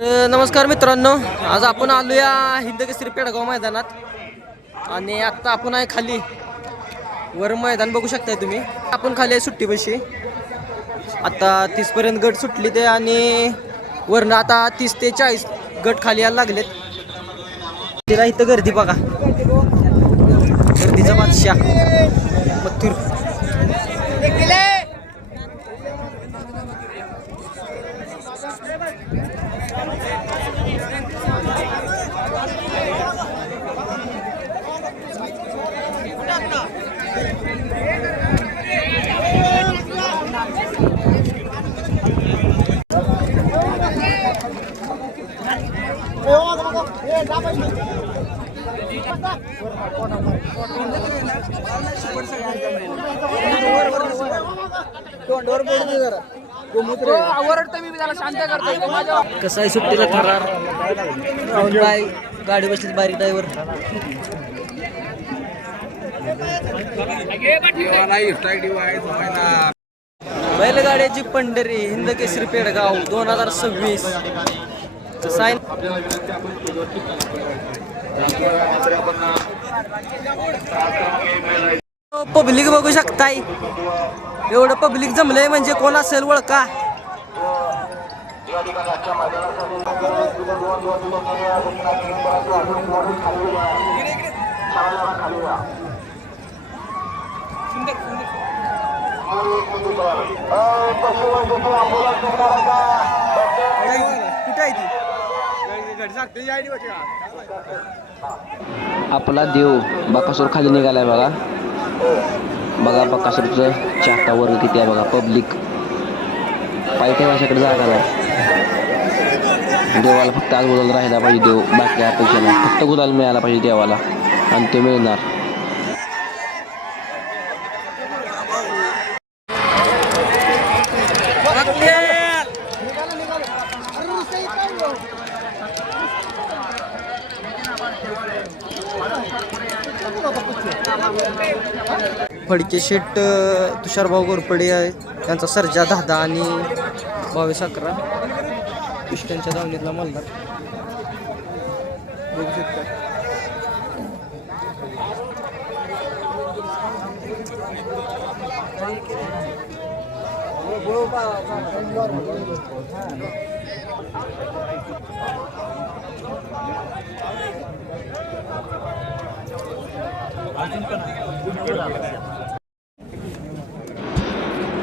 नमस्कार मित्रांनो, आज आपण आलो या हिंद केसरी पेडगाव मैदानात आणि आता आपण आहे खाली. वर मैदान बघू शकताय तुम्ही. आपण खाली आहे सुट्टी बशी. आता 30 पर्यंत गट सुटली ते आणि वरनं आता 30 ते 40 गट खाली यायला लागलेत. तिला इथं गर्दी बघा, गर्दीचा बादशाह मथुर. कसं आहे सुट्टीला थरार. बाय गाडी बसली बारीक ड्रायव्हर. बैलगाड्याची पंढरी हिंद केसरी पेडगाव 2026. कसं आहे पब्लिक बघू शकताय. एवढं पब्लिक जमलंय म्हणजे कोण असेल ओळखा. आपला देव बकासूर खाली निघालाय बघा. बघा बकासूरचं चाका वर्ग किती आहे बघा. पब्लिक पाय ठेवायच्याकडे जागा नाही. देवाला फक्त आज गुलाल राहिला पाहिजे. देव बाकी अपेक्षा नाही, फक्त गुलाल मिळाला पाहिजे देवाला आणि ते मिळणार. फडके शेट तुषारभाऊ गोरपडे आहे, त्यांचा सर्जा 10 आणि 22-11 पिष्टांच्या दावणीतला मल्हार बघू शकता.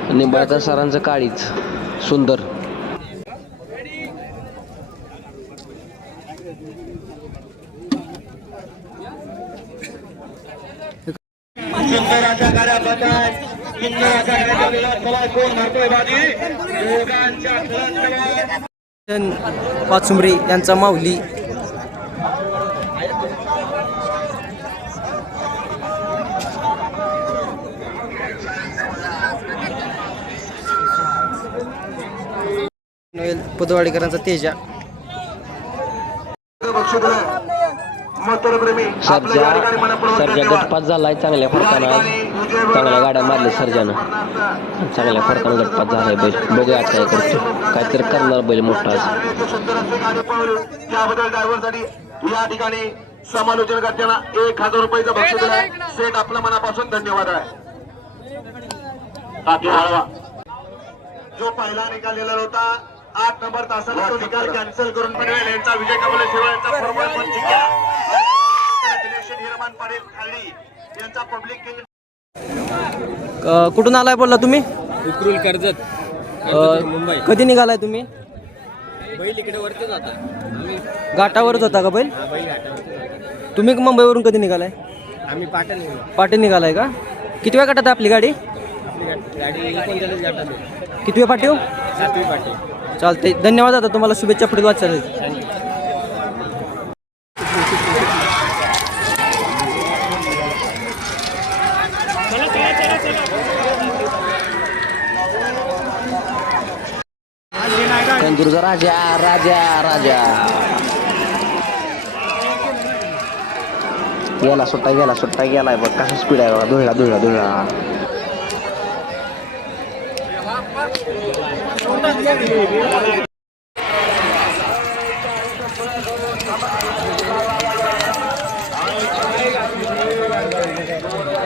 निंबाळकर सरांचं काळीच सुंदर. पाचुंबरी यांचा माऊली. पुदवाडीकरांचा तेजा. सर्जा गटपात झालाय चांगल्या फरकानं. चांगल्या गाड्या मारल्या सर्जानं, चांगल्या फरकानं गटपात झालाय बैल. बघूया आज काय करतो, काहीतरी करणार बैल मोठा आज. या ठिकाणी समालोचन करताना 1000 रुपयाचं बक्षीस दिलंय. सेट आपल्या मनापासून धन्यवाद आहे. जो पहिला निकाल होता 8 नंबर तासाला तो निकाल कॅन्सल करून पनवेल यांचा विजय कमल शिवाळ्यांचा फॉर्मॅट पण जिंकला. दिनेश हिरमान पाटील खाली यांचा पब्लिक. कुठून आलाय बोलला तुम्ही? उकरूल कर्जत मुंबई. कधी निघालाय तुम्ही? बैल इकडे वरतीच होता, घाटावरच होता का बैल? बैल घाटावर. तुम्ही मुंबईवरून कधी निघालाय? आम्ही पाटण पाटी निघालाय का? किती वेळ गटात आपली गाडी? गाडी 39 घाटात. किती वेळ पाठी? 7वी पाटी. चालते, धन्यवाद. आता तुम्हाला शुभेच्छा पुढील वाटचाल. कंजूरचा राजा राजा राजा गेला, सुट्टा गेलाय बघ. कसा स्पीड आहे बघा. धुळा धुळा धुळा. Thank you.